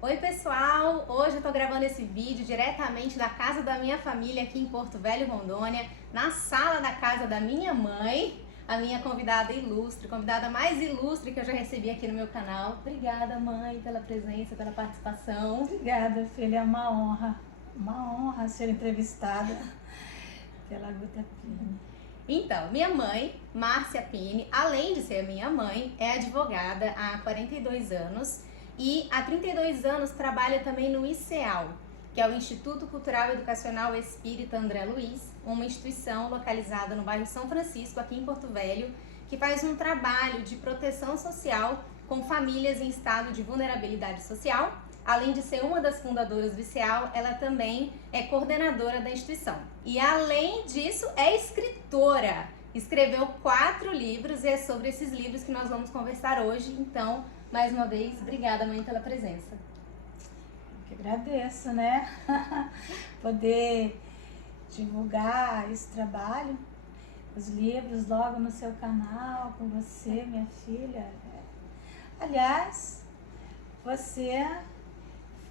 Oi pessoal, hoje eu tô gravando esse vídeo diretamente da casa da minha família aqui em Porto Velho, Rondônia, na sala da casa da minha mãe, a minha convidada ilustre, convidada mais ilustre que eu já recebi aqui no meu canal. Obrigada, mãe, pela presença, pela participação. Obrigada, filha, é uma honra ser entrevistada pela Guta Pini. Então, minha mãe, Márcia Pini, além de ser minha mãe, é advogada há 42 anos e há 32 anos trabalha também no ICEAL, que é o Instituto Cultural Educacional Espírita André Luiz, uma instituição localizada no bairro São Francisco, aqui em Porto Velho, que faz um trabalho de proteção social com famílias em estado de vulnerabilidade social. Além de ser uma das fundadoras do ICEAL, ela também é coordenadora da instituição. E além disso, é escritora. Escreveu 4 livros e é sobre esses livros que nós vamos conversar hoje. Então, mais uma vez, obrigada, mãe, pela presença. Eu que agradeço, né? Poder divulgar esse trabalho, os livros logo no seu canal, com você, minha filha. Aliás, você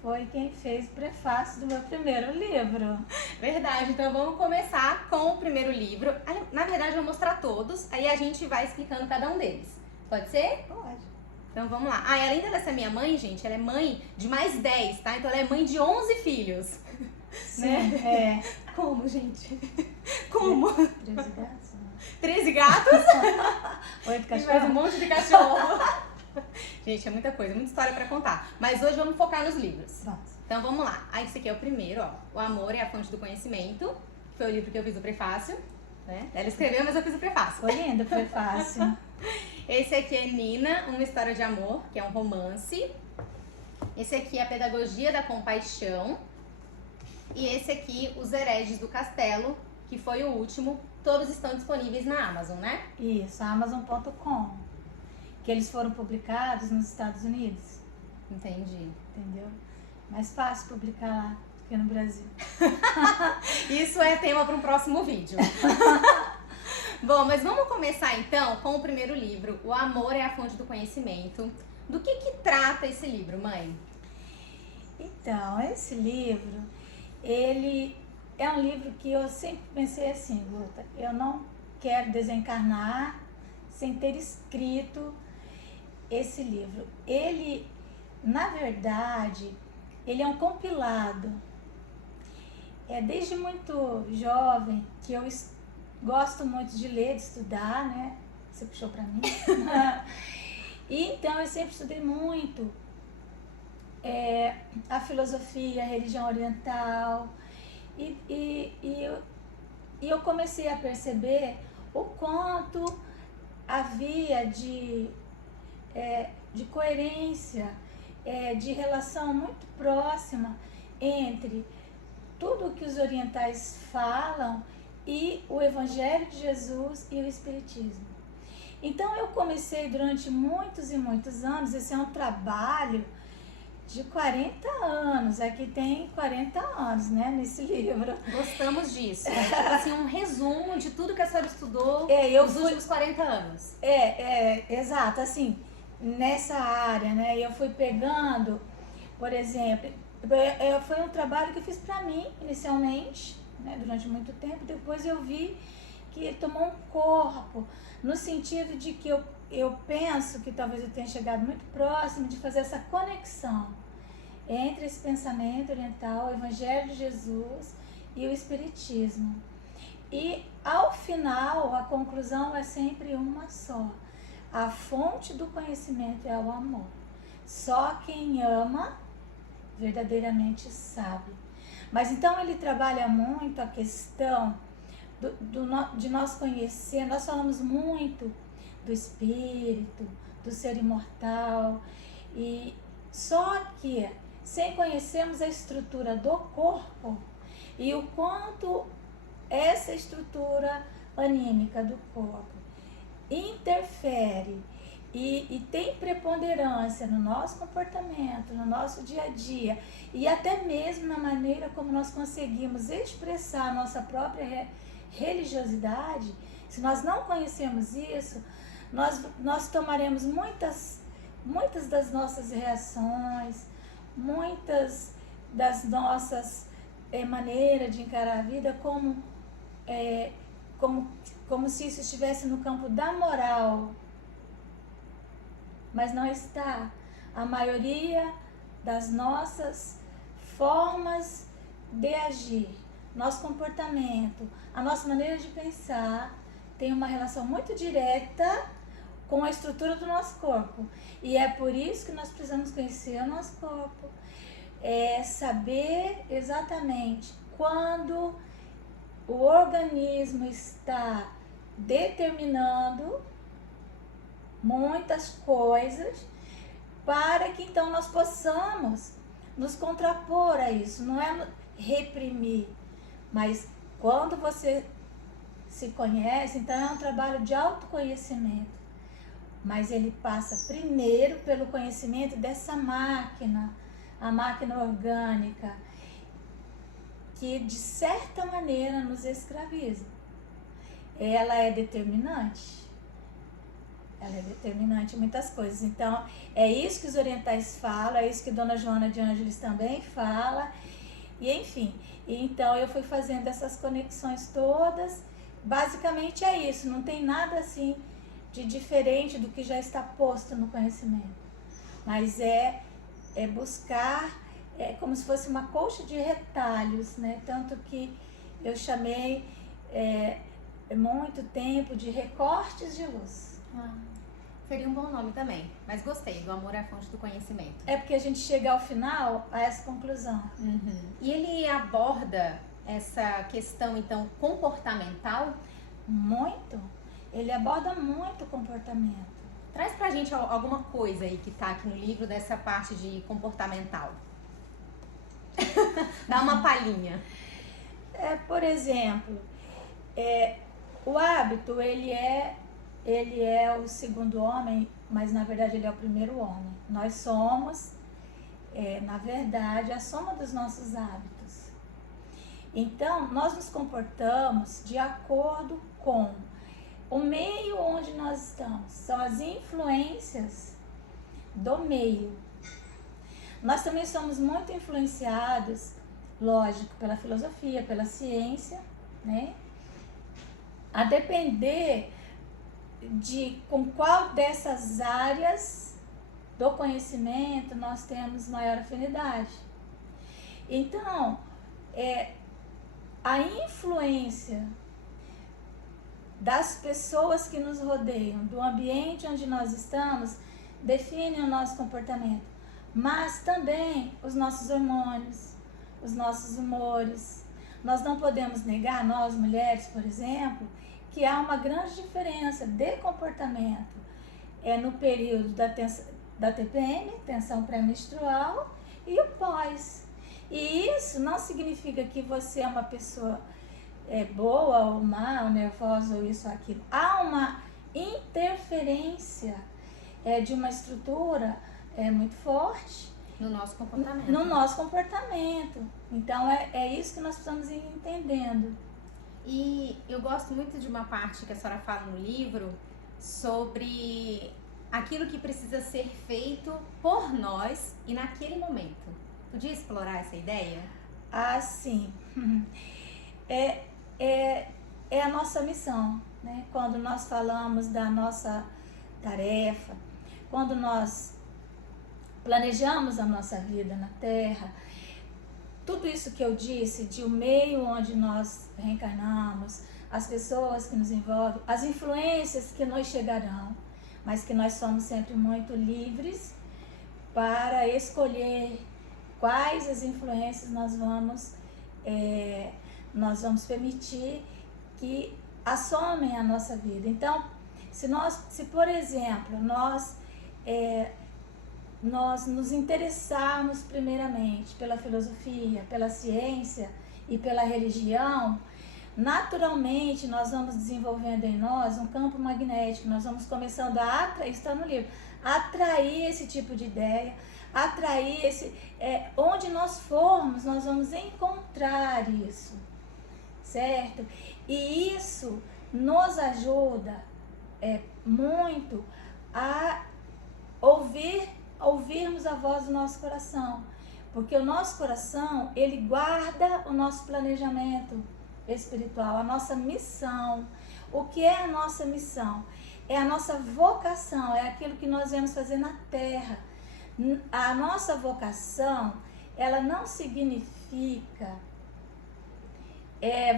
foi quem fez o prefácio do meu primeiro livro. Verdade, então vamos começar com o primeiro livro. Na verdade, eu vou mostrar todos, aí a gente vai explicando cada um deles. Pode ser? Pode. Então vamos lá. E além dela ser minha mãe, gente, ela é mãe de mais 10, tá? Então ela é mãe de 11 filhos. Sim, né? Como, gente? Como? 13 gatos? 13 gatos? 8 E mais um cachorros? monte de cachorro. Gente, é muita coisa, muita história pra contar. Mas hoje vamos focar nos livros. Vamos. Então vamos lá. Esse aqui é o primeiro, ó. O Amor é a Fonte do Conhecimento. Que foi o livro que eu fiz o prefácio. Né? Ela escreveu, mas eu fiz o prefácio. Foi lindo o prefácio. Esse aqui é Nina, uma história de amor, que é um romance. Esse aqui é a Pedagogia da Compaixão. E esse aqui, Os Hereges do Castelo, que foi o último. Todos estão disponíveis na Amazon, né? Isso, Amazon.com. Que eles foram publicados nos Estados Unidos. Entendi. Entendeu? Mais fácil publicar lá do que no Brasil. Isso é tema para um próximo vídeo. Bom, mas vamos começar então com o primeiro livro, O Amor é a Fonte do Conhecimento. Do que trata esse livro, mãe? Então, esse livro, ele é um livro que eu sempre pensei assim, Guta, eu não quero desencarnar sem ter escrito esse livro. Ele, na verdade, ele é um compilado. É desde muito jovem que eu gosto muito de ler, de estudar, né? Você puxou pra mim. E então eu sempre estudei muito a filosofia, a religião oriental. E eu comecei a perceber o quanto havia de coerência, de relação muito próxima entre tudo o que os orientais falam e o Evangelho de Jesus e o Espiritismo. Então eu comecei durante muitos e muitos anos, esse é um trabalho de 40 anos, aqui tem 40 anos, né, nesse livro. Gostamos disso, né? Tipo assim, um resumo de tudo que a senhora estudou nos últimos 40 anos. Exato, assim, nessa área, né, eu fui pegando, por exemplo, foi um trabalho que eu fiz para mim, inicialmente, né, durante muito tempo, depois eu vi que ele tomou um corpo, no sentido de que eu penso que talvez eu tenha chegado muito próximo de fazer essa conexão entre esse pensamento oriental, o Evangelho de Jesus e o Espiritismo. E ao final, a conclusão é sempre uma só. A fonte do conhecimento é o amor. Só quem ama verdadeiramente sabe. Mas então ele trabalha muito a questão de nós conhecer, nós falamos muito do espírito, do ser imortal, e só que sem conhecermos a estrutura do corpo e o quanto essa estrutura anímica do corpo interfere e tem preponderância no nosso comportamento, no nosso dia a dia e até mesmo na maneira como nós conseguimos expressar a nossa própria religiosidade, se nós não conhecermos isso, nós tomaremos muitas das nossas reações, muitas das nossas maneiras de encarar a vida como se isso estivesse no campo da moral, mas não está. A maioria das nossas formas de agir, nosso comportamento, a nossa maneira de pensar tem uma relação muito direta com a estrutura do nosso corpo. E é por isso que nós precisamos conhecer o nosso corpo, saber exatamente quando o organismo está determinando muitas coisas, para que então nós possamos nos contrapor a isso. Não é reprimir, mas quando você se conhece, então é um trabalho de autoconhecimento, mas ele passa primeiro pelo conhecimento dessa máquina, a máquina orgânica, que de certa maneira nos escraviza. Ela é determinante. Ela é determinante em muitas coisas. Então, é isso que os orientais falam, é isso que Dona Joana de Ângeles também fala. E enfim, então eu fui fazendo essas conexões todas. Basicamente é isso, não tem nada assim de diferente do que já está posto no conhecimento. Mas é buscar, como se fosse uma colcha de retalhos, né? Tanto que eu chamei muito tempo de recortes de luz. Seria um bom nome também, mas gostei, do amor é a fonte do conhecimento. É porque a gente chega ao final a essa conclusão. E ele aborda essa questão, então, comportamental? Muito. Ele aborda muito o comportamento. Traz pra gente alguma coisa aí que tá aqui no livro dessa parte de comportamental. Dá uma palhinha. Por exemplo, o hábito, ele é o segundo homem, mas na verdade ele é o primeiro homem. Nós somos, na verdade, a soma dos nossos hábitos. Então, nós nos comportamos de acordo com o meio onde nós estamos. São as influências do meio. Nós também somos muito influenciados, lógico, pela filosofia, pela ciência, né? A depender de com qual dessas áreas do conhecimento nós temos maior afinidade. Então, a influência das pessoas que nos rodeiam, do ambiente onde nós estamos, define o nosso comportamento, mas também os nossos hormônios, os nossos humores. Nós não podemos negar, nós mulheres, por exemplo, que há uma grande diferença de comportamento no período da TPM, tensão pré-menstrual, e o pós. E isso não significa que você é uma pessoa boa ou má, ou nervosa, ou isso ou aquilo. Há uma interferência de uma estrutura muito forte no nosso comportamento. No nosso comportamento. Então é isso que nós precisamos ir entendendo. E eu gosto muito de uma parte que a senhora fala no livro sobre aquilo que precisa ser feito por nós e naquele momento. Podia explorar essa ideia? Ah, sim. É a nossa missão, né? Quando nós falamos da nossa tarefa, quando nós planejamos a nossa vida na Terra, tudo isso que eu disse, de o meio onde nós reencarnamos, as pessoas que nos envolvem, as influências que nos chegarão, mas que nós somos sempre muito livres para escolher quais as influências nós vamos permitir que assomem a nossa vida. Então, se por exemplo, nós nos interessarmos primeiramente pela filosofia, pela ciência e pela religião, naturalmente nós vamos desenvolvendo em nós um campo magnético, nós vamos começando a atrair, está no livro, atrair esse tipo de ideia, atrair onde nós formos, nós vamos encontrar isso, certo? E isso nos ajuda muito a ouvirmos a voz do nosso coração. Porque o nosso coração, ele guarda o nosso planejamento espiritual, a nossa missão. O que é a nossa missão? É a nossa vocação, é aquilo que nós viemos fazer na terra. A nossa vocação, ela não significa,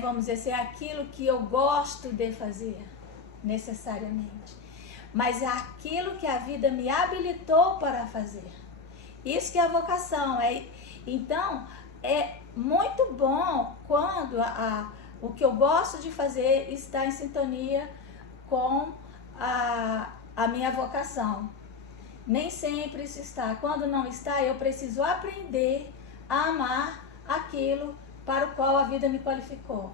vamos dizer assim, aquilo que eu gosto de fazer, necessariamente. Mas é aquilo que a vida me habilitou para fazer. Isso que é a vocação. Então, é muito bom quando o que eu gosto de fazer está em sintonia com a minha vocação. Nem sempre isso está. Quando não está, eu preciso aprender a amar aquilo para o qual a vida me qualificou.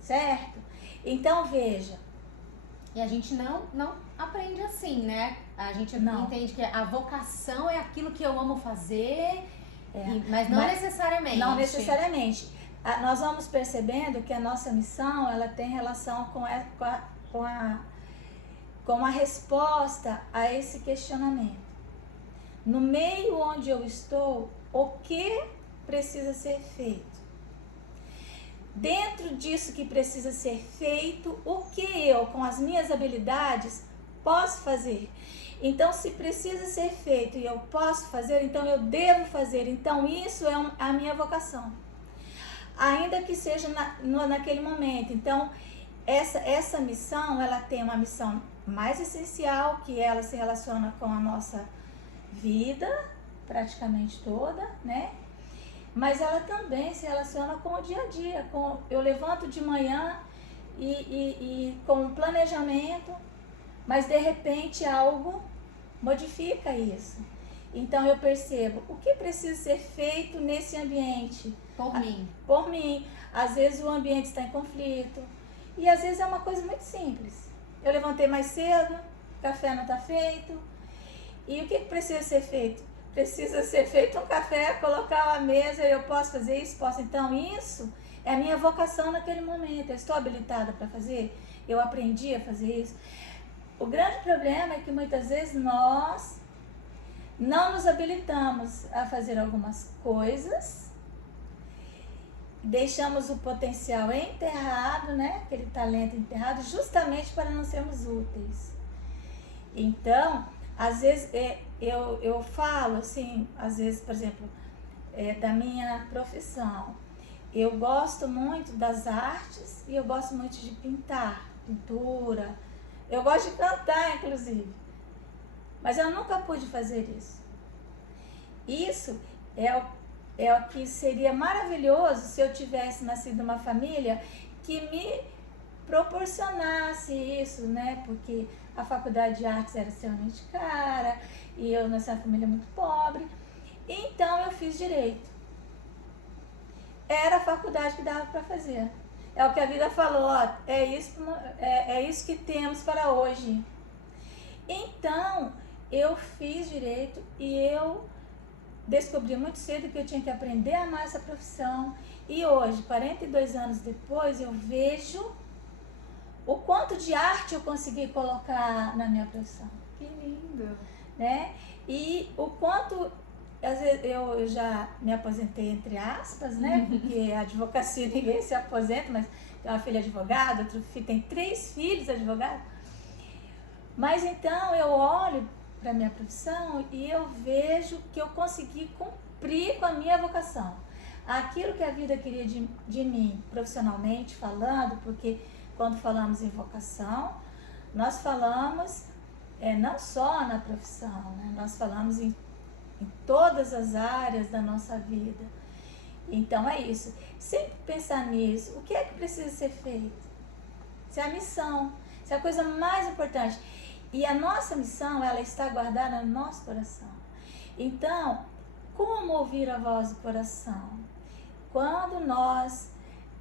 Certo? Então, veja. E a gente não aprende assim, né? A gente Não. entende que a vocação é aquilo que eu amo fazer, mas não necessariamente. Não necessariamente. Nós vamos percebendo que a nossa missão, ela tem relação com a resposta a esse questionamento. No meio onde eu estou, o que precisa ser feito? Dentro disso que precisa ser feito, o que eu, com as minhas habilidades, posso fazer? Então, se precisa ser feito e eu posso fazer, então eu devo fazer. Então, isso é a minha vocação. Ainda que seja naquele momento. Então, essa missão, ela tem uma missão mais essencial, que ela se relaciona com a nossa vida, praticamente toda, né? Mas ela também se relaciona com o dia a dia. Eu levanto de manhã e com um planejamento, mas de repente algo modifica isso. Então eu percebo o que precisa ser feito nesse ambiente. Por mim. Por mim. Às vezes o ambiente está em conflito. E às vezes é uma coisa muito simples. Eu levantei mais cedo, o café não está feito. E o que precisa ser feito? Precisa ser feito um café, colocar a mesa, eu posso fazer isso? Posso. Então isso é a minha vocação naquele momento. Eu estou habilitada para fazer? Eu aprendi a fazer isso? O grande problema é que muitas vezes nós não nos habilitamos a fazer algumas coisas, deixamos o potencial enterrado, né? Aquele talento enterrado, justamente para não sermos úteis. Então, às vezes eu falo assim, às vezes, por exemplo, da minha profissão. Eu gosto muito das artes e eu gosto muito de pintar, pintura. Eu gosto de cantar, inclusive. Mas eu nunca pude fazer isso. Isso é o que seria maravilhoso se eu tivesse nascido numa família que me proporcionasse isso, né? Porque a faculdade de artes era extremamente cara e eu nasci numa família muito pobre. Então eu fiz direito. Era a faculdade que dava para fazer. É o que a vida falou, ó, é isso que temos para hoje. Então, eu fiz direito e eu descobri muito cedo que eu tinha que aprender a amar essa profissão. E hoje, 42 anos depois, eu vejo o quanto de arte eu consegui colocar na minha profissão. Que lindo! Né? E o quanto, às vezes, eu já me aposentei, entre aspas, né? Porque a advocacia ninguém se aposenta, mas tem uma filha advogada, outro filho, tem 3 filhos advogados. Mas então eu olho para a minha profissão e eu vejo que eu consegui cumprir com a minha vocação. Aquilo que a vida queria de mim, profissionalmente falando, porque quando falamos em vocação, nós falamos não só na profissão, né? Nós falamos em todas as áreas da nossa vida. Então é isso. Sempre pensar nisso. O que é que precisa ser feito? Isso é a missão. Isso é a coisa mais importante. E a nossa missão, ela está guardada no nosso coração. Então, como ouvir a voz do coração? Quando nós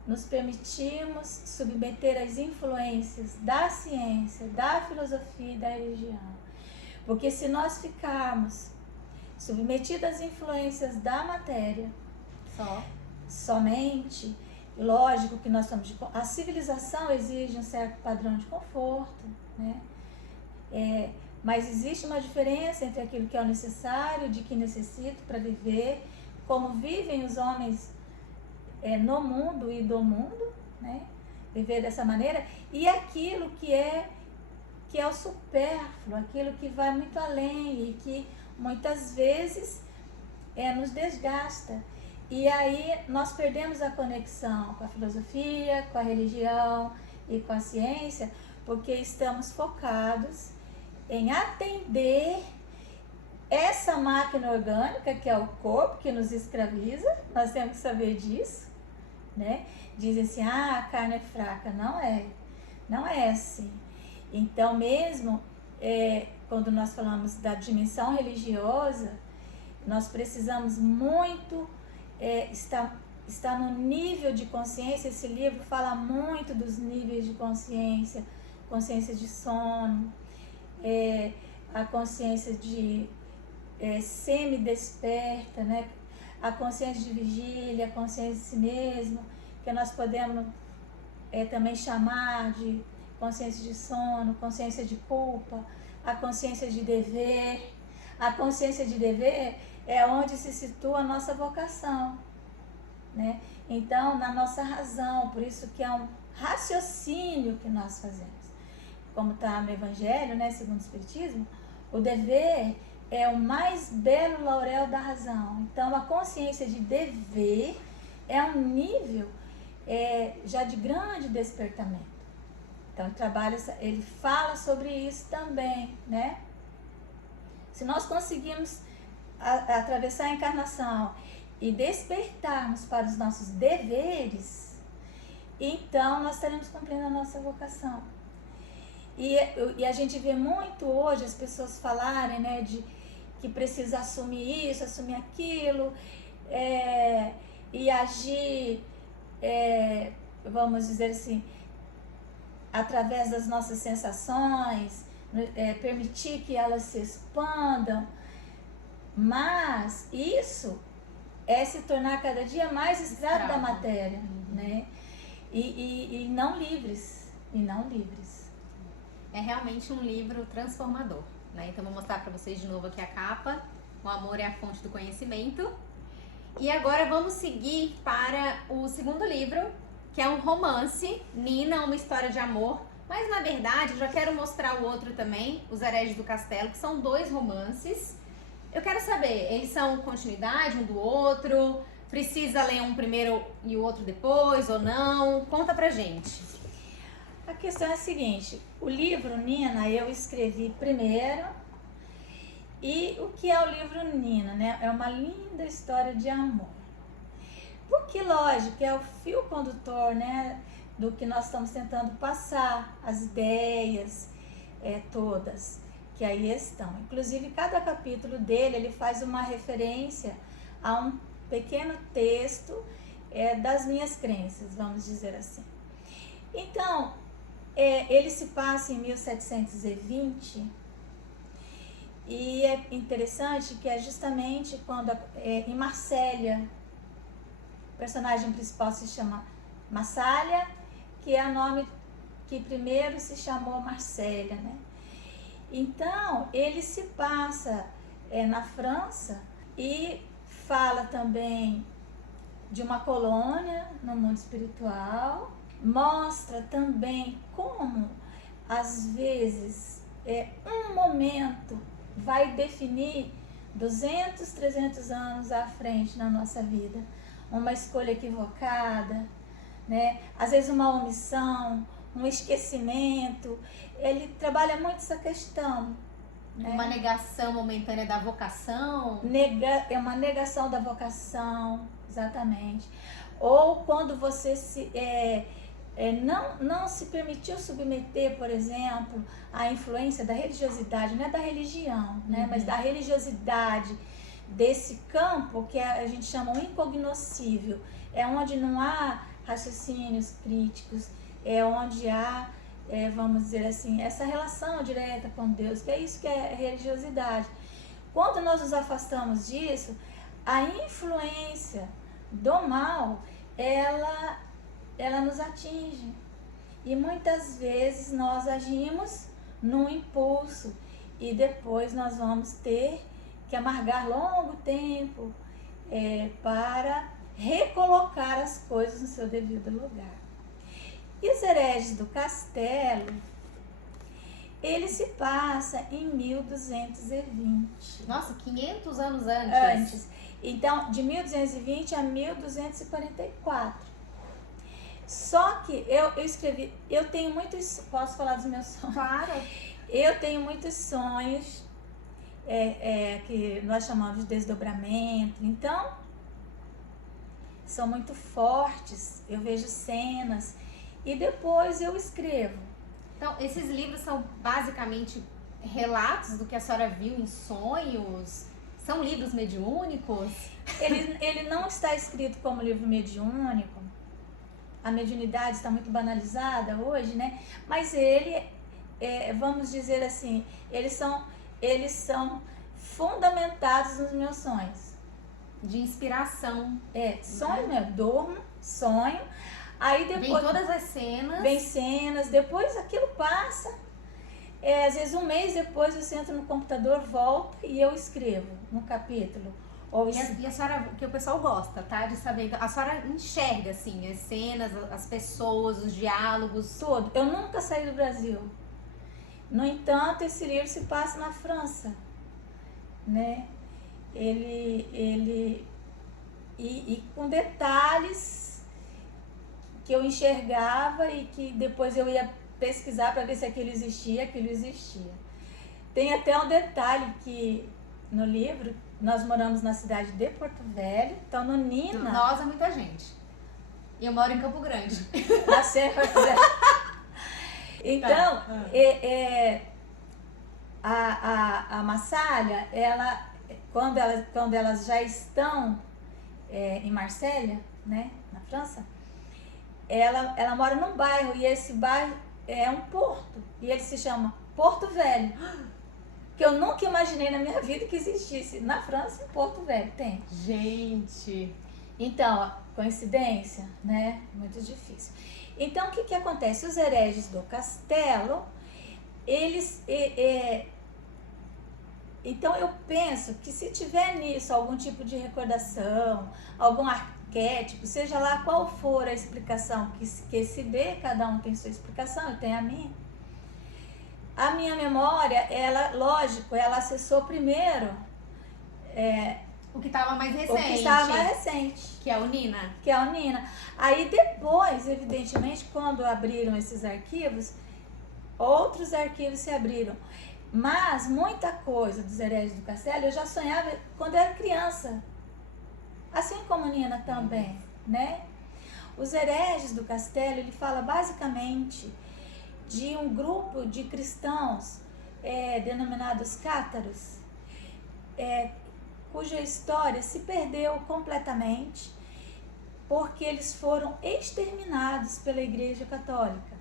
nos permitimos submeter às influências da ciência, da filosofia e da religião. Porque se nós ficarmos submetidos às influências da matéria, somente, lógico que nós somos a civilização exige um certo padrão de conforto, né? Mas existe uma diferença entre aquilo que é o necessário, de que necessito para viver, como vivem os homens no mundo e do mundo, né? Viver dessa maneira, e aquilo que é o supérfluo, aquilo que vai muito além e que muitas vezes nos desgasta. E aí nós perdemos a conexão com a filosofia, com a religião e com a ciência, porque estamos focados em atender essa máquina orgânica, que é o corpo, que nos escraviza. Nós temos que saber disso, né? Dizem assim, a carne é fraca. Não é assim. Então mesmo, quando nós falamos da dimensão religiosa, nós precisamos muito estar no nível de consciência. Esse livro fala muito dos níveis de consciência, consciência de sono, a consciência de semi-desperta, né? A consciência de vigília, a consciência de si mesmo, que nós podemos também chamar de consciência de sono, consciência de culpa, a consciência de dever. A consciência de dever é onde se situa a nossa vocação, né? Então, na nossa razão, por isso que é um raciocínio que nós fazemos. Como está no Evangelho, né, segundo o Espiritismo, o dever é o mais belo laurel da razão. Então, a consciência de dever é um nível já de grande despertamento. Então, ele fala sobre isso também, né? Se nós conseguirmos atravessar a encarnação e despertarmos para os nossos deveres, então nós estaremos cumprindo a nossa vocação. E a gente vê muito hoje as pessoas falarem, né, de que precisa assumir isso, assumir aquilo, e agir, vamos dizer assim, através das nossas sensações, permitir que elas se expandam, mas isso é se tornar cada dia mais escravo da matéria, né? E não livres, É realmente um livro transformador, né? Então vou mostrar para vocês de novo aqui a capa. O amor é a fonte do conhecimento. E agora vamos seguir para o segundo livro, que é um romance, Nina, uma história de amor. Mas na verdade eu já quero mostrar o outro também, Os Hereges do Castelo, que são 2 romances. Eu quero saber, eles são continuidade um do outro? Precisa ler um primeiro e o outro depois ou não? Conta pra gente. A questão é a seguinte, o livro Nina eu escrevi primeiro, e o que é o livro Nina, né? É uma linda história de amor. Porque, lógico, é o fio condutor, né, do que nós estamos tentando passar, as ideias todas que aí estão. Inclusive, cada capítulo dele, ele faz uma referência a um pequeno texto das minhas crenças, vamos dizer assim. Então, ele se passa em 1720, e é interessante que é justamente quando, em Marsella, o personagem principal se chama Massália, que é o nome que primeiro se chamou Marsella, né? Então, ele se passa na França e fala também de uma colônia no mundo espiritual, mostra também como, às vezes, um momento vai definir 200, 300 anos à frente na nossa vida. Uma escolha equivocada, né? Às vezes uma omissão, um esquecimento. Ele trabalha muito essa questão, né? Uma negação momentânea da vocação. É uma negação da vocação, exatamente. Ou quando você não se permitiu submeter, por exemplo, à influência da religiosidade, não é da religião, né? Mas da religiosidade, desse campo que a gente chama o incognoscível, é onde não há raciocínios críticos, é onde há, vamos dizer assim, essa relação direta com Deus, que é isso que é religiosidade. Quando nós nos afastamos disso, a influência do mal, ela nos atinge. E muitas vezes nós agimos num impulso. e depois nós vamos ter que amargar longo tempo para recolocar as coisas no seu devido lugar. E os hereges do castelo, ele se passa em 1220. Nossa, 500 anos antes. Antes. Então, de 1220 a 1244. Só que eu escrevi, eu tenho muitos, posso falar dos meus sonhos? Claro. Eu tenho muitos sonhos, que nós chamamos de desdobramento. Então, são muito fortes, eu vejo cenas e depois eu escrevo. Então, esses livros são basicamente relatos do que a senhora viu em sonhos? São livros mediúnicos? Ele não está escrito como livro mediúnico. A mediunidade está muito banalizada hoje, né? Mas ele, vamos dizer assim, eles são fundamentados nos meus sonhos. De inspiração. Sonho, né? Dormo, sonho. Aí depois vem todas as cenas. Vem cenas, depois aquilo passa. Às vezes um mês depois eu sento no computador, volto e eu escrevo um capítulo. E a senhora, que o pessoal gosta, tá? De saber. A senhora enxerga, assim, as cenas, as pessoas, os diálogos. Tudo. Eu nunca saí do Brasil. No entanto, esse livro se passa na França, né? E com detalhes que eu enxergava e que depois eu ia pesquisar para ver se aquilo existia. Tem até um detalhe que no livro, nós moramos na cidade de Porto Velho, então no Nina... Nós é muita gente. E eu moro em Campo Grande. Nasceu em Porto Velho. Então, a Massalha, quando elas já estão em Marselha, né, na França, ela mora num bairro, e esse bairro é um porto, e ele se chama Porto Velho, que eu nunca imaginei na minha vida que existisse na França, em Porto Velho tem. Gente! Então, coincidência, né? Muito difícil. Então, o que acontece? Os hereges do castelo, eles... Então, eu penso que se tiver nisso algum tipo de recordação, algum arquétipo, seja lá qual for a explicação que se dê, cada um tem sua explicação, eu tenho a minha. A minha memória, ela acessou primeiro o que estava mais recente. O que estava mais recente. Que é o Nina. Que é o Nina. Aí depois, evidentemente, quando abriram esses arquivos, outros arquivos se abriram. Mas muita coisa dos hereges do castelo eu já sonhava quando eu era criança. Assim como Nina também, né? Os hereges do castelo, ele fala basicamente de um grupo de cristãos denominados cátaros, cuja história se perdeu completamente porque eles foram exterminados pela Igreja Católica.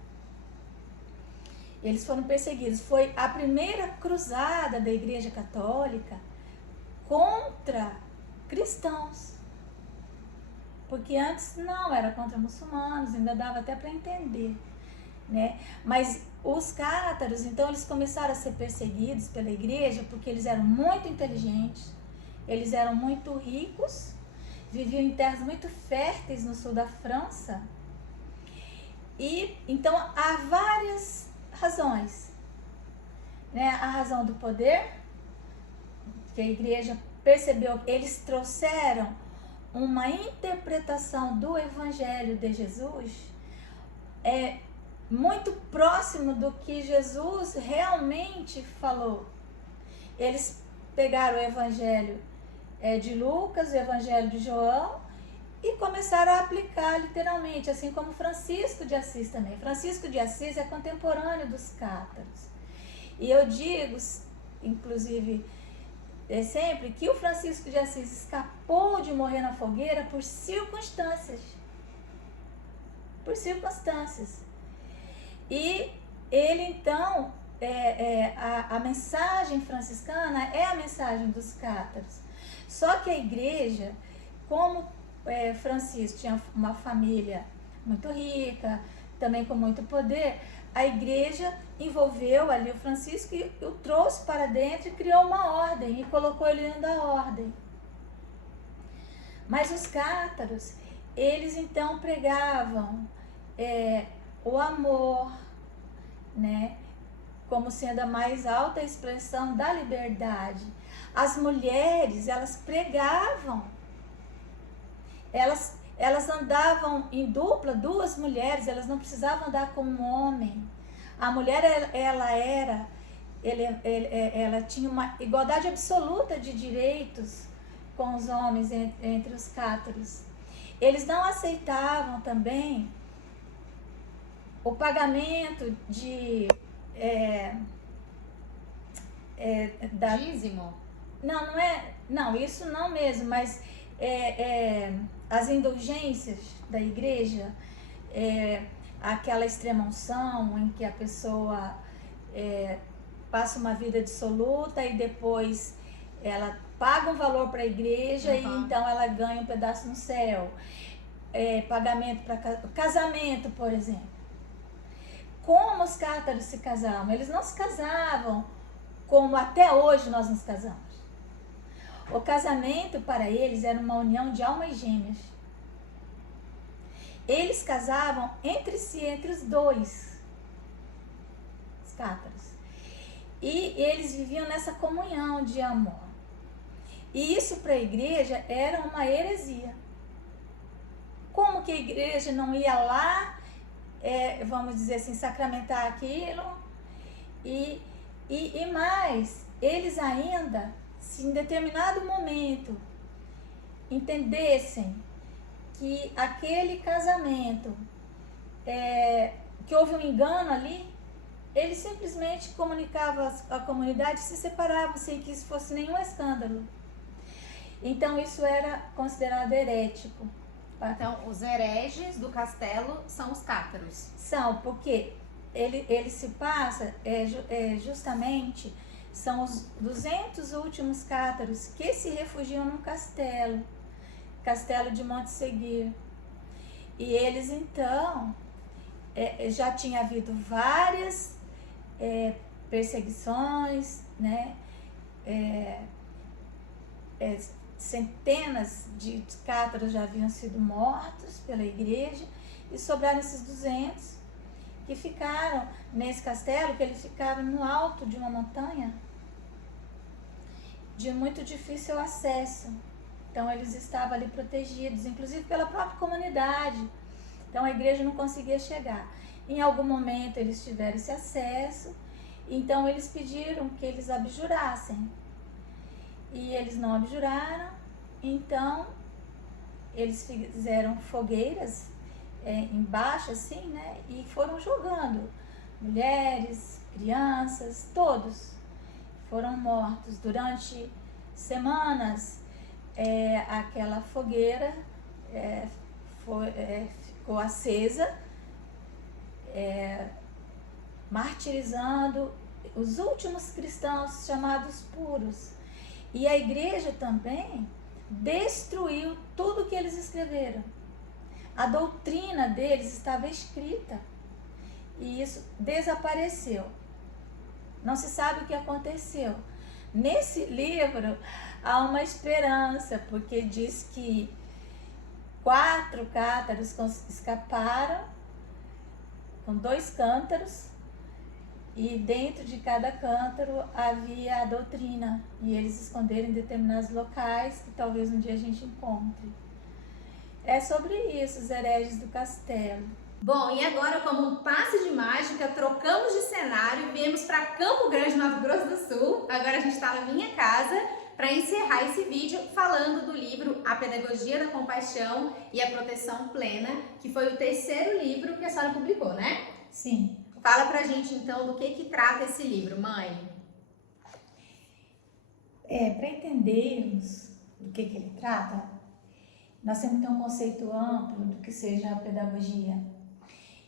Eles foram perseguidos. Foi a primeira cruzada da Igreja Católica contra cristãos. Porque antes não, era contra muçulmanos, ainda dava até para entender, né? Mas os cátaros, então, eles começaram a ser perseguidos pela igreja porque eles eram muito inteligentes, eles eram muito ricos, viviam em terras muito férteis no sul da França. E então há várias razões, né? A razão do poder, que a igreja percebeu, eles trouxeram uma interpretação do Evangelho de Jesus muito próximo do que Jesus realmente falou. Eles pegaram o Evangelho de Lucas, o Evangelho de João, e começaram a aplicar literalmente, assim como Francisco de Assis também. Francisco de Assis é contemporâneo dos cátaros. E eu digo, inclusive, sempre, que o Francisco de Assis escapou de morrer na fogueira por circunstâncias. Por circunstâncias. E ele, então, a mensagem franciscana é a mensagem dos cátaros. Só que a igreja, como Francisco tinha uma família muito rica, também com muito poder, a igreja envolveu ali o Francisco e o trouxe para dentro e criou uma ordem e colocou ele dentro da ordem. Mas os cátaros, eles então pregavam o amor, né, como sendo a mais alta expressão da liberdade. As mulheres, elas pregavam, elas andavam em dupla, duas mulheres, elas não precisavam andar como um homem. A mulher, ela tinha uma igualdade absoluta de direitos com os homens entre os cátaros. Eles não aceitavam também o pagamento de dízimo? Não, isso não mesmo, mas as indulgências da igreja, aquela extrema unção em que a pessoa passa uma vida dissoluta e depois ela paga um valor para a igreja e então ela ganha um pedaço no céu. Pagamento para casamento, por exemplo. Como os cátaros se casavam? Eles não se casavam como até hoje nós nos casamos. O casamento para eles era uma união de almas gêmeas. Eles casavam entre si, entre os dois, os cátaros. E eles viviam nessa comunhão de amor. E isso para a igreja era uma heresia. Como que a igreja não ia lá, vamos dizer assim, sacramentar aquilo? E mais, eles ainda, se em determinado momento entendessem que aquele casamento, que houve um engano ali, eles simplesmente comunicavam à comunidade e se separavam sem que isso fosse nenhum escândalo. Então isso era considerado herético. Então, os hereges do castelo são os cátaros. São, porque ele se passa, justamente, são os 200 últimos cátaros que se refugiam num castelo de Monte Seguir. E eles, então, já tinha havido várias perseguições, né? Centenas de cátaros já haviam sido mortos pela igreja e sobraram esses 200 que ficaram nesse castelo, que eles ficaram no alto de uma montanha de muito difícil acesso. Então eles estavam ali protegidos, inclusive pela própria comunidade. Então a igreja não conseguia chegar. Em algum momento eles tiveram esse acesso, então eles pediram que eles abjurassem. E eles não abjuraram, então eles fizeram fogueiras embaixo assim, né? E foram jogando mulheres, crianças, todos foram mortos. Durante semanas aquela fogueira ficou acesa, martirizando os últimos cristãos chamados puros. E a igreja também destruiu tudo que eles escreveram. A doutrina deles estava escrita e isso desapareceu. Não se sabe o que aconteceu. Nesse livro há uma esperança, porque diz que 4 cátaros escaparam com 2 cântaros. E dentro de cada cântaro havia a doutrina. E eles esconderam em determinados locais que talvez um dia a gente encontre. É sobre isso, os hereges do castelo. Bom, e agora, como um passe de mágica, trocamos de cenário e viemos para Campo Grande, Mato Grosso do Sul. Agora a gente está na minha casa para encerrar esse vídeo falando do livro A Pedagogia da Compaixão e a Proteção Plena, que foi o 3º livro que a senhora publicou, né? Sim. Fala pra gente então do que trata esse livro, mãe. Para entendermos do que ele trata, nós temos que ter um conceito amplo do que seja a pedagogia.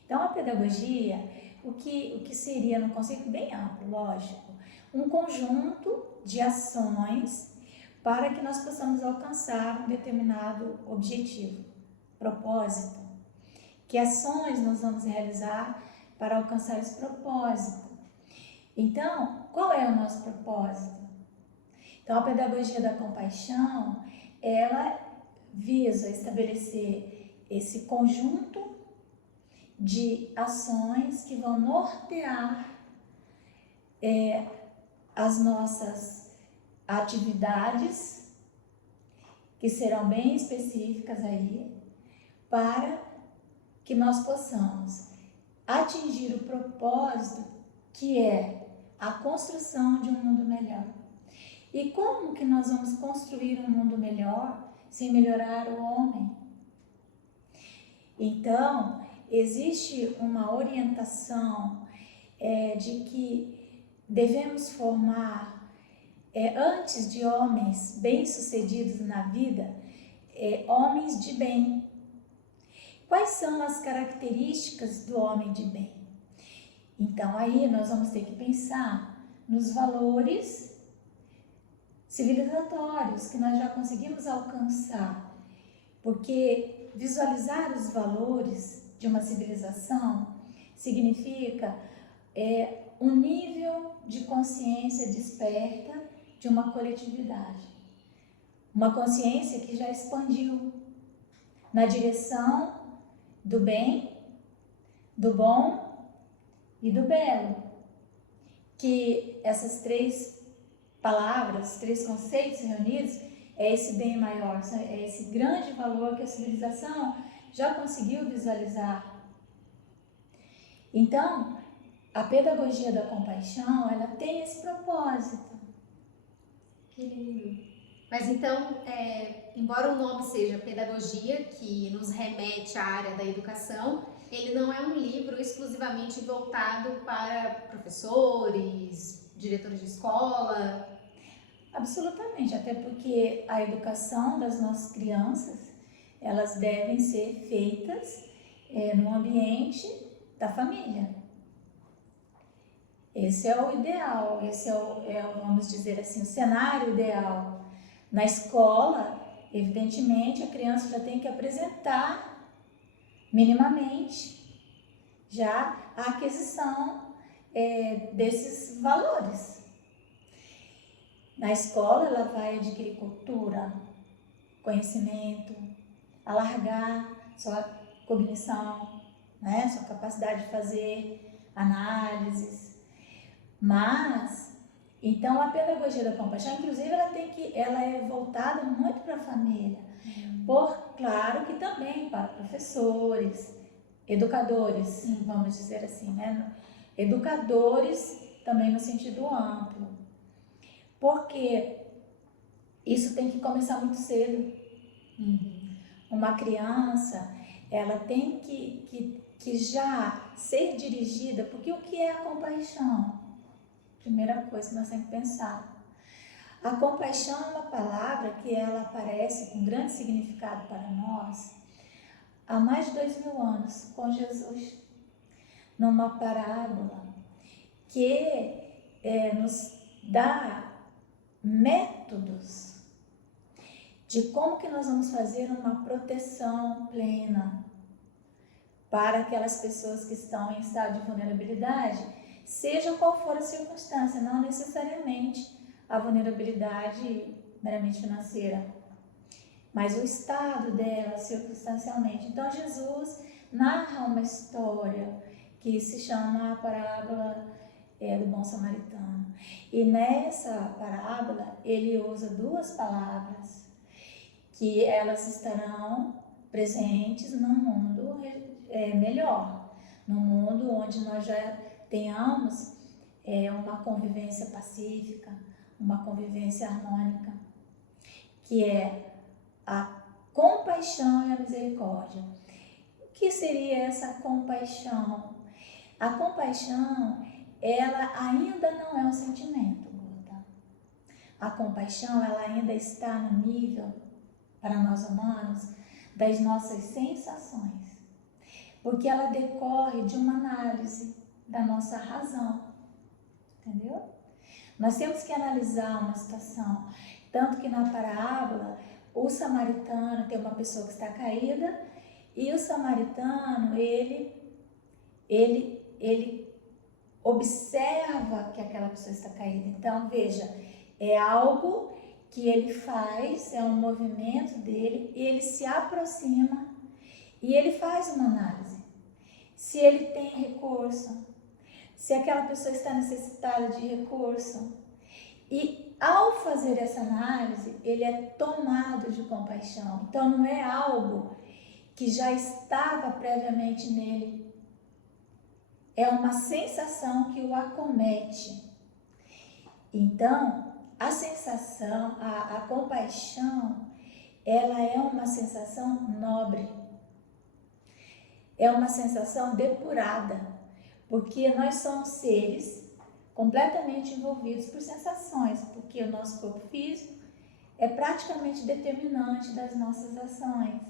Então, a pedagogia, o que seria, num conceito bem amplo, lógico, um conjunto de ações para que nós possamos alcançar um determinado objetivo, propósito. Que ações nós vamos realizar para alcançar esse propósito. Então, qual é o nosso propósito? Então, a pedagogia da compaixão, ela visa estabelecer esse conjunto de ações que vão nortear as nossas atividades, que serão bem específicas aí, para que nós possamos atingir o propósito, que é a construção de um mundo melhor. E como que nós vamos construir um mundo melhor sem melhorar o homem? Então, existe uma orientação de que devemos formar, antes de homens bem-sucedidos na vida, homens de bem. Quais são as características do homem de bem? Então, aí nós vamos ter que pensar nos valores civilizatórios que nós já conseguimos alcançar, porque visualizar os valores de uma civilização significa um nível de consciência desperta de uma coletividade, uma consciência que já expandiu na direção do bem, do bom e do belo, que essas três palavras, três conceitos reunidos, é esse bem maior, é esse grande valor que a civilização já conseguiu visualizar. Então, a pedagogia da compaixão, ela tem esse propósito. Que lindo. Mas então, embora o nome seja pedagogia, que nos remete à área da educação, ele não é um livro exclusivamente voltado para professores, diretores de escola. Absolutamente, até porque a educação das nossas crianças, elas devem ser feitas no ambiente da família. Esse é o ideal, esse vamos dizer assim, o cenário ideal. Na escola, evidentemente, a criança já tem que apresentar minimamente já a aquisição desses valores. Na escola, ela vai adquirir cultura, conhecimento, alargar sua cognição, né? Sua capacidade de fazer análises. Mas, então, a pedagogia da compaixão, inclusive, ela é voltada muito para a família. Claro que também para professores, educadores, vamos dizer assim, né? Educadores também no sentido amplo. Porque isso tem que começar muito cedo. Uma criança, ela tem que já ser dirigida, porque o que é a compaixão? Primeira coisa que nós temos que pensar. A compaixão é uma palavra que ela aparece com grande significado para nós há mais de 2000 anos, com Jesus, numa parábola que nos dá métodos de como que nós vamos fazer uma proteção plena para aquelas pessoas que estão em estado de vulnerabilidade, seja qual for a circunstância, não necessariamente a vulnerabilidade meramente financeira, mas o estado dela circunstancialmente. Então Jesus narra uma história que se chama a parábola do bom samaritano. E nessa parábola ele usa duas palavras que elas estarão presentes num mundo melhor, num mundo onde nós já tenhamos uma convivência pacífica, uma convivência harmônica, que é a compaixão e a misericórdia. O que seria essa compaixão? A compaixão, ela ainda não é um sentimento, Guta. A compaixão, ela ainda está no nível, para nós humanos, das nossas sensações, porque ela decorre de uma análise da nossa razão, entendeu? Nós temos que analisar uma situação, tanto que na parábola, o samaritano tem uma pessoa que está caída, e o samaritano, ele ele observa que aquela pessoa está caída. Então, veja, é algo que ele faz, é um movimento dele, e ele se aproxima e ele faz uma análise. Se ele tem recurso, se aquela pessoa está necessitada de recurso. E ao fazer essa análise, ele é tomado de compaixão. Então não é algo que já estava previamente nele. É uma sensação que o acomete. Então, a sensação, a compaixão, ela é uma sensação nobre. É uma sensação depurada, porque nós somos seres completamente envolvidos por sensações, porque o nosso corpo físico é praticamente determinante das nossas ações.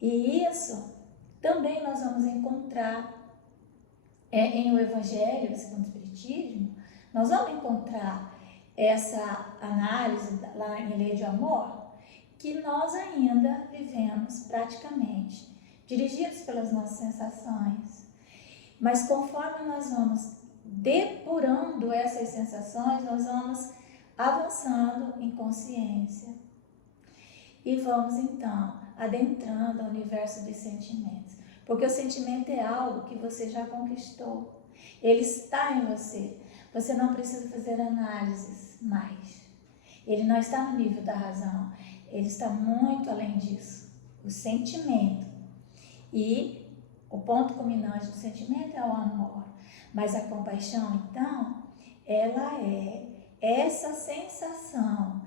E isso também nós vamos encontrar em o Evangelho, segundo o Espiritismo, nós vamos encontrar essa análise lá em Lei de Amor, que nós ainda vivemos praticamente dirigidos pelas nossas sensações. Mas conforme nós vamos depurando essas sensações, nós vamos avançando em consciência e vamos então adentrando o universo dos sentimentos, porque o sentimento é algo que você já conquistou, ele está em você, você não precisa fazer análises mais, ele não está no nível da razão, ele está muito além disso, o sentimento. E o ponto culminante do sentimento é o amor. Mas a compaixão, então, ela é essa sensação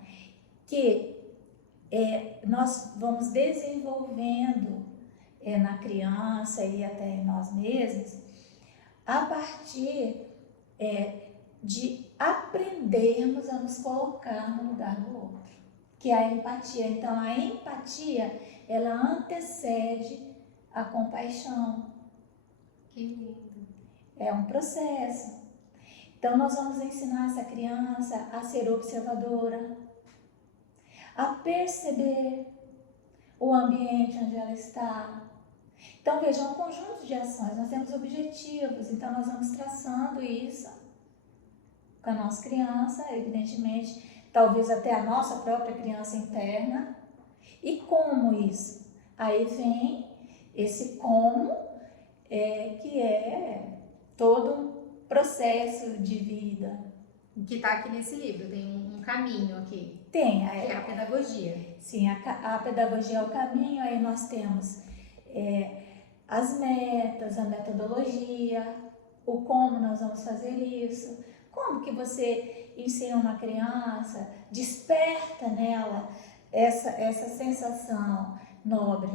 que nós vamos desenvolvendo na criança e até em nós mesmos, a partir de aprendermos a nos colocar no lugar do outro, que é a empatia. Então, a empatia, ela antecede a compaixão. Que lindo. É um processo. Então, nós vamos ensinar essa criança a ser observadora, a perceber o ambiente onde ela está. Então, veja, um conjunto de ações. Nós temos objetivos, então nós vamos traçando isso com a nossa criança, evidentemente, talvez até a nossa própria criança interna. E como isso? Aí vem esse como, que é todo um processo de vida. Que está aqui nesse livro, tem um caminho aqui. Tem, que é a pedagogia. Sim, a pedagogia é o caminho, aí nós temos as metas, a metodologia, o como nós vamos fazer isso, como que você ensina uma criança, desperta nela essa sensação nobre.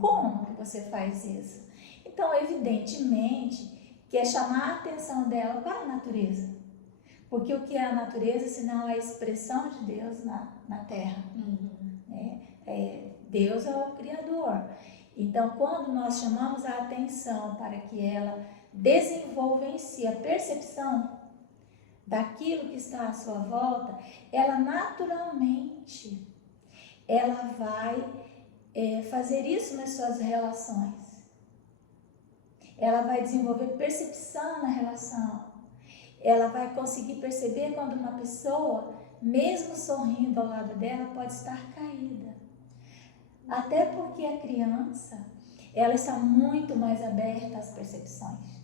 Como que você faz isso? Então, evidentemente, que é chamar a atenção dela para a natureza. Porque o que é a natureza, senão a expressão de Deus na Terra? Deus é o Criador. Então, quando nós chamamos a atenção para que ela desenvolva em si a percepção daquilo que está à sua volta, ela naturalmente ela vai fazer isso nas suas relações. Ela vai desenvolver percepção na relação. Ela vai conseguir perceber quando uma pessoa, mesmo sorrindo ao lado dela, pode estar caída. Até porque a criança, ela está muito mais aberta às percepções.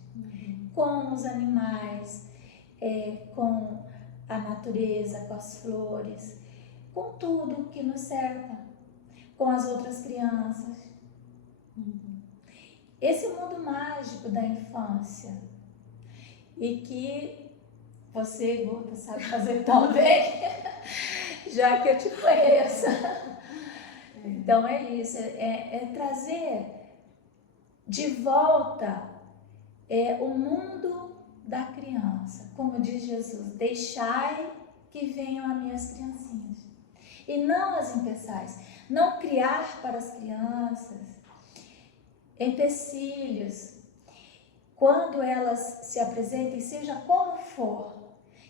Com os animais, com a natureza, com as flores, com tudo que nos cerca, com as outras crianças. Esse mundo mágico da infância, e que você, Guta, sabe fazer tão bem, já que eu te conheço. Então é isso, é trazer de volta o mundo da criança. Como diz Jesus, deixai que venham as minhas criancinhas. E não as impeçais, não criar para as crianças empecilhos, quando elas se apresentem, seja como for,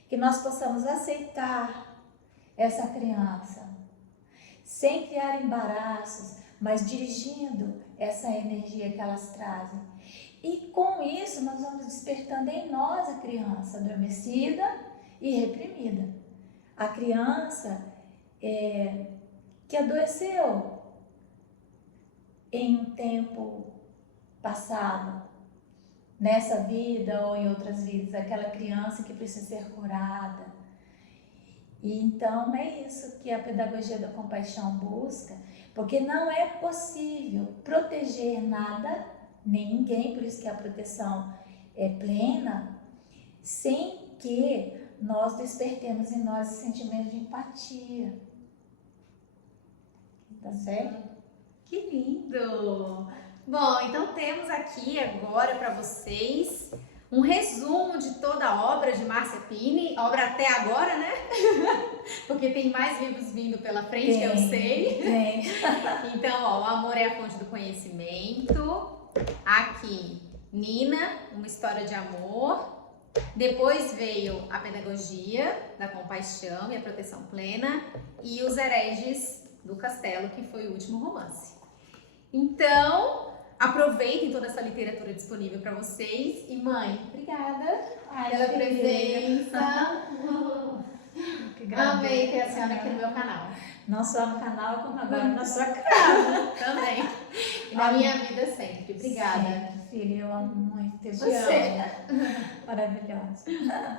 que nós possamos aceitar essa criança, sem criar embaraços, mas dirigindo essa energia que elas trazem. E com isso nós vamos despertando em nós a criança adormecida e reprimida. A criança que adoeceu em um tempo passado, nessa vida ou em outras vidas, aquela criança que precisa ser curada. E então é isso que a pedagogia da compaixão busca, porque não é possível proteger nada, nem ninguém, por isso que a proteção é plena, sem que nós despertemos em nós esse sentimento de empatia. Tá certo? Que lindo! Bom, então temos aqui agora para vocês um resumo de toda a obra de Márcia Pini, obra até agora, né? Porque tem mais livros vindo pela frente, que eu sei. Tem. Então, ó, o amor é a fonte do conhecimento. Aqui, Nina, uma história de amor. Depois veio a pedagogia da compaixão e a proteção plena. E os hereges do castelo, que foi o último romance. Então, aproveitem toda essa literatura disponível para vocês. E mãe, obrigada pela presença. Amei ter a senhora aqui no meu canal. Não só no canal, como agora na sua casa. Também. E na minha vida sempre. Obrigada. Sempre, filha, eu amo muito ter Você. Maravilhosa.